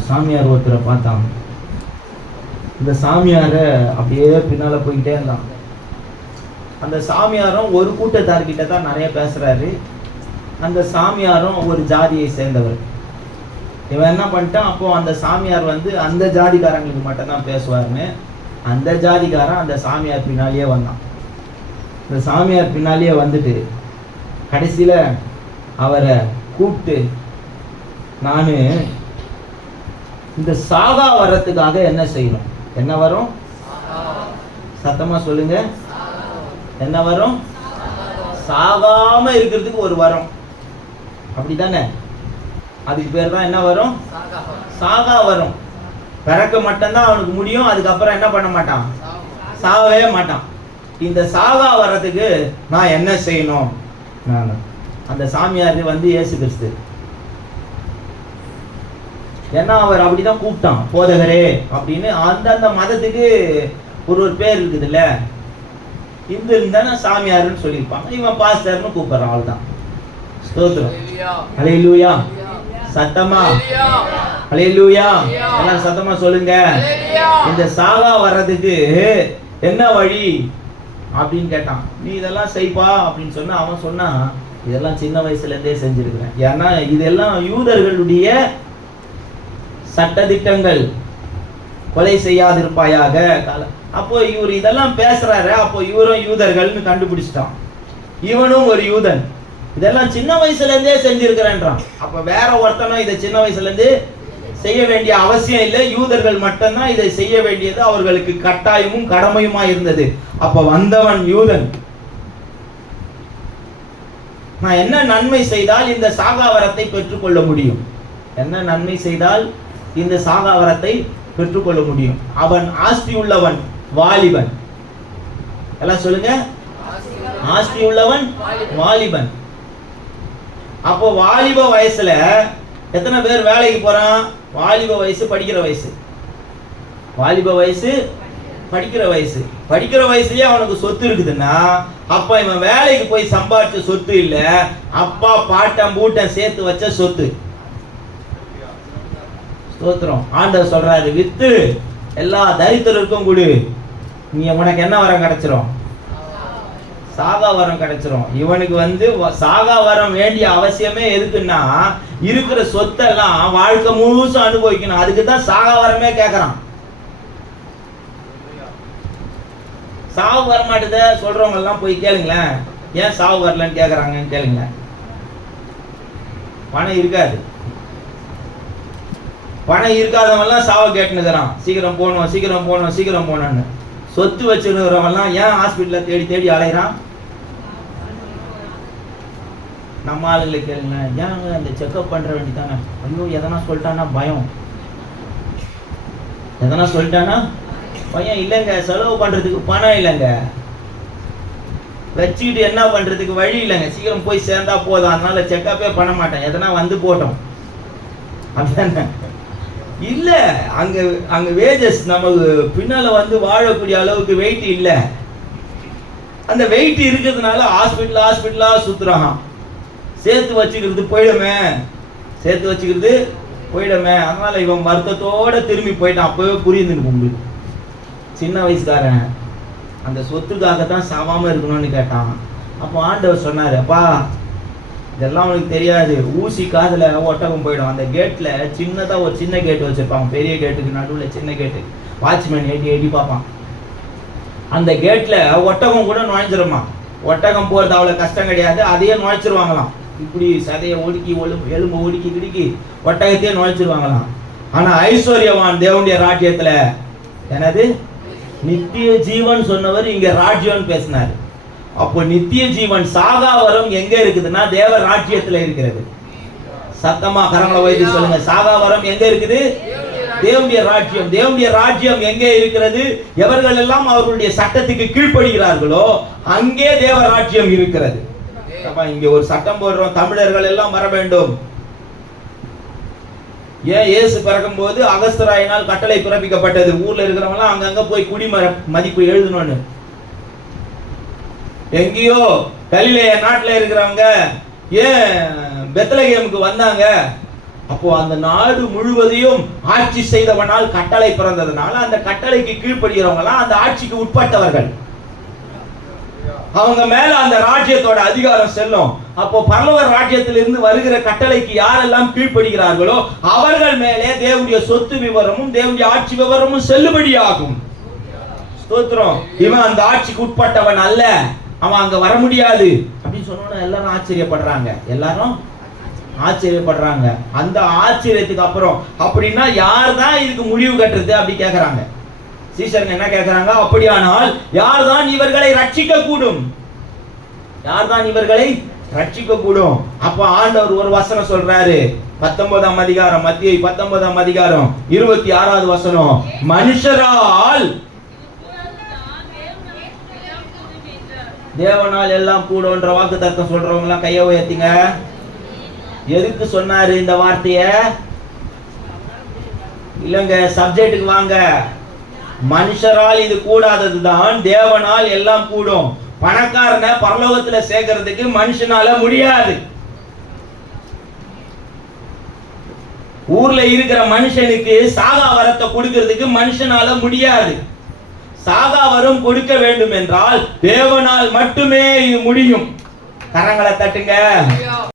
சாமியார் ஒருத்தரை பார்த்தான். இந்த சாமியாரை அப்படியே பின்னால போய்கிட்டே இருந்தான். அந்த சாமியாரும் ஒரு கூட்டத்தார்கிட்ட தான் நிறைய பேசுறாரு. அந்த சாமியாரும் ஒரு ஜாதியை சேர்ந்தவர். இவன் என்ன பண்ணிட்டான்? அப்போ அந்த சாமியார் வந்து அந்த ஜாதிக்காரங்களுக்கு மட்டும்தான் பேசுவாருன்னு அந்த ஜாதிக்காரன் அந்த சாமியார் பின்னாலேயே வந்தான். இந்த சாமியார் பின்னாலேயே வந்துட்டு கடைசியில் அவரை கூப்பிட்டு நான் இந்த சாகா வர்றதுக்காக என்ன செய்யணும்? என்ன வரும்? சத்தமா சொல்லுங்க. என்ன வரும்? சாகாம இருக்கிறதுக்கு ஒரு வரம். அப்படிதானே அதுக்கு பேர் தான் என்ன வரும்? சாகா வரும். பிறக்க மட்டும்தான் அவனுக்கு முடியும் அதுக்கப்புறம் என்ன பண்ண மாட்டான்? சாகவே மாட்டான். இந்த சாகா வர்றதுக்கு நான் என்ன செய்யணும்? நான் அந்த சாமியார் வந்து இயேசு கிறிஸ்து. ஏன்னா அவர் அப்படிதான் கூப்பிட்டான் போதகரே அப்படின்னு. அந்தந்த மதத்துக்கு ஒரு ஒரு பேர் இருக்குதுல்ல. இந்து இருந்தா சாமியாருன்னு சொல்லியிருப்பாங்க. இவன் பாஸ்டர்னு கூப்பிடுறான் அவ்வளவுதான் ஸ்தோத்திரம். அலையிலூயா சத்தமா? அலையிலூயா எல்லாம் சத்தமா சொல்லுங்க. இந்த சாகா வர்றதுக்கு என்ன வழி? அப்படின்னு கேட்டான். நீ இதெல்லாம் செய்ப்பா அப்படின்னு சொன்னா அவன் சொன்னான் இதெல்லாம் சின்ன வயசுல இருந்தே செஞ்சிருக்கிறேன். ஏன்னா இதெல்லாம் யூதர்களுடைய சட்டதிட்டங்கள் கொலை செய்யாதிருப்பாயாக. கால அப்போ இவர் இதெல்லாம் பேசுறாரு. அப்போ இவரும் யூதர்கள்னு கண்டுபிடிச்சிட்டான். இவனும் ஒரு யூதன். இதெல்லாம் சின்ன வயசுல இருந்தே செஞ்சிருக்கிறேன்றான். அப்ப வேற ஒருத்தனும் இதை சின்ன வயசுல இருந்து செய்ய வேண்டிய அவசியம் இல்லை. யூதர்கள் மட்டும்தான் இதை செய்ய வேண்டியது அவர்களுக்கு கட்டாயமும் கடமையுமா இருந்தது. அப்ப வந்தவன் யூதன். நான் என்ன நன்மை செய்தால் இந்த சாகாவரத்தை பெற்றுக்கொள்ள முடியும்? என்ன நன்மை செய்தால் இந்த சாகாவரத்தை பெற்றுக்கொள்ள முடியும். அவன் ஆஸ்தி உள்ளவன் வாலிபன். எல்லாம் சொல்லுங்க. ஆஸ்தி உள்ளவன் வாலிபன். அப்போ வாலிப வயசுல எத்தனை பேர் வேலைக்கு போறான்? வாலிப வயசு படிக்கிற வயசு. வாலிப வயசு படிக்கிற வயசு. படிக்கிற வயசுலயே அவனுக்கு சொத்து இருக்குதுன்னா அப்ப இவன் வேலைக்கு போய் சம்பாதிச்ச சொத்து இல்ல. அப்பா பாட்டம் பூட்டம் சேர்த்து வச்ச சொத்து. ஸ்தோத்திரம். ஆண்டவர் சொல்றாரு வித்து எல்லா தரித்திரருக்கும் கொடு. நீ உனக்கு என்ன வரம் கிடைச்சிரும்? சாகா வரம் கிடைச்சிரும். இவனுக்கு வந்து சாகா வரம் வேண்டிய அவசியமே எதுக்குன்னா இருக்கிற சொத்தெல்லாம் வாழ்க்கை முழுசும் அனுபவிக்கணும். அதுக்கு தான் சாகா வரமே கேட்குறான் சாவு வர மாட்டேத சொல்றவங்க எல்லாம் போய் கேளுங்களேன். ஏன் சாவு வரலன்னு கேட்குறாங்கன்னு கேளுங்களேன். பணம் இருக்காது. பணம் இருக்காதவன் எல்லாம் சாவை கேட்டுனுக்குறான் சீக்கிரம் போகணும் சீக்கிரம் போகணும் சீக்கிரம் போனான்னு சொத்து வச்சுருக்கிறவன்லாம் ஏன் ஹாஸ்பிட்டலில் தேடி தேடி அலைகிறான் நம்ம ஆளுங்களை கேளுங்களேன் ஏன் அந்த செக்அப் பண்ற வேண்டிதானே ஐயோ எதனா சொல்லிட்டானா பயம். எதனா சொல்லிட்டானா பையன் இல்லைங்க. செலவு பண்றதுக்கு பணம் இல்லைங்க. வச்சுக்கிட்டு என்ன பண்றதுக்கு வழி இல்லைங்க. சீக்கிரம் போய் சேர்ந்தா போதும். அதனால செக்கப்பே பண்ண மாட்டேன். எதனா வந்து போட்டோம். அப்படிதானே இல்லை அங்கே அங்கே வேஜஸ் நமக்கு பின்னால் வந்து வாழக்கூடிய அளவுக்கு வெயிட் இல்லை. அந்த வெயிட் இருக்கிறதுனால ஹாஸ்பிட்டல் ஹாஸ்பிட்டலாக சுற்றுறான் சேர்த்து வச்சுக்கிறது போயிடுமே. சேர்த்து வச்சுக்கிறது போயிடுமே. அதனால் இவன் மருத்தத்தோடு திரும்பி போயிட்டான். அப்போவே புரியுதுன்னு உங்களுக்கு. சின்ன வயசுக்காரன். அந்த சொத்துக்காக தான் சாவாமல் இருக்கணும்னு கேட்டான். அப்போ ஆண்டவர் சொன்னார் அப்பா இதெல்லாம் உனக்கு தெரியாது. ஊசி காதில் ஒட்டகம் போயிடும். அந்த கேட்டில் சின்னதாக ஒரு சின்ன கேட்டு வச்சுருப்பாங்க பெரிய கேட்டுக்கு நடுவில் சின்ன கேட்டு வாட்ச்மேன் எட்டி எட்டி பார்ப்பான். அந்த கேட்டில் ஒட்டகம் கூட நுழைஞ்சிருமா? ஒட்டகம் போகிறது அவ்வளோ கஷ்டம் கிடையாது. அதையே நுழைச்சிருவாங்களாம். இப்படி சதையை ஒடுக்கி ஒழும்பு எலும்பு ஒடுக்கி கிடுக்கி ஒட்டகத்தையே நுழைச்சிருவாங்களாம். ஆனால் ஐஸ்வர்யவான் தேவனுடைய ராஜ்யத்தில் என்னது? நித்திய ஜீவன் சொன்னவர் இங்கே ராஜ்யம்னு பேசினார். அப்போ நித்திய ஜீவன் சாகாவரம் எங்க இருக்குதுன்னா தேவ ராஜ்யத்துல இருக்கிறது. சத்தமா கரங்களை வைத்து சொல்லுங்க. சாகாவரம் எங்க இருக்குது? தேவனுடைய ராஜ்யம். தேவனுடைய ராஜ்யம் எங்கே இருக்கிறது? எவர்கள் எல்லாம் அவர்களுடைய சட்டத்துக்கு கீழ்ப்படுகிறார்களோ அங்கே தேவ ராஜ்யம் இருக்கிறது. இங்க ஒரு சட்டம் போடுறோம். தமிழர்கள் எல்லாம் வர வேண்டும். ஏன் இயேசு பிறக்கும் போது அகஸ்தராயினால் கட்டளை பிறப்பிக்கப்பட்டது? ஊர்ல இருக்கிறவங்க எல்லாம் அங்கங்க போய் குடிமர மதிப்பு எழுதணும்னு. எங்கேயோ கலிலேய நாட்டில் இருக்கிறவங்க ஏன் பெத்தலகேமுக்கு வந்தாங்க? அப்போ அந்த நாடு முழுவதையும் ஆட்சி செய்தவனால் கட்டளை பிறந்ததுனால அந்த கட்டளைக்கு கீழ்ப்படுகிறவங்க அந்த ஆட்சிக்கு உட்பட்டவர்கள். அவங்க மேல அந்த ராஜ்யத்தோட அதிகாரம் செல்லும். அப்போ பரலோக ராஜ்யத்திலிருந்து வருகிற கட்டளைக்கு யாரெல்லாம் கீழ்ப்படுகிறார்களோ அவர்கள் மேலே தேவனுடைய சொத்து விவரமும் தேவனுடைய ஆட்சி விவரமும் செல்லுபடியாகும். ஸ்தோத்திரம். இவன் அந்த ஆட்சிக்கு உட்பட்டவன் அல்ல. அவன் அங்க வர முடியாது. அப்படின்னு சொன்னோன்னா எல்லாரும் ஆச்சரியப்படுறாங்க. எல்லாரும் ஆச்சரியப்படுறாங்க. அந்த ஆச்சரியத்துக்கு அப்புறம் அப்படின்னா யார் தான் இதுக்கு முடிவு கட்டுறது அப்படி கேக்குறாங்க. சீசருங்க என்ன கேக்குறாங்க? அப்படியானால் யார் தான் இவர்களை ரட்சிக்க கூடும் யார் தான் இவர்களை ரட்சிக்க கூடும் அப்ப ஆண்டவர் ஒரு வசனம் சொல்றாரு. பத்தொன்பதாம் அதிகாரம் மத்திய பத்தொன்பதாம் அதிகாரம் இருபத்தி ஆறாவது வசனம். மனுஷரால் தேவனால் எல்லாம் கூடன்ற வாக்கு தர்க்கம் சொல்றவங்க எல்லாம் கைய உயர்த்திங்க. எதுக்கு சொன்னாரு இந்த வார்த்தைய? இல்லங்க சப்ஜெக்ட்டுக்கு வாங்க. மனுஷரால் இது கூடாதது தான் தேவனால் எல்லாம் கூடும். பணக்காரனை பரலோகத்துல சேர்க்கறதுக்கு மனுஷனால முடியாது. ஊர்ல இருக்கிற மனுஷனுக்கு சாகா வரத்தை கொடுக்கறதுக்கு மனுஷனால முடியாது. சாகா வரம் கொடுக்க வேண்டும் என்றால் தேவனால் மட்டுமே முடியும். கரங்களை தட்டுங்க.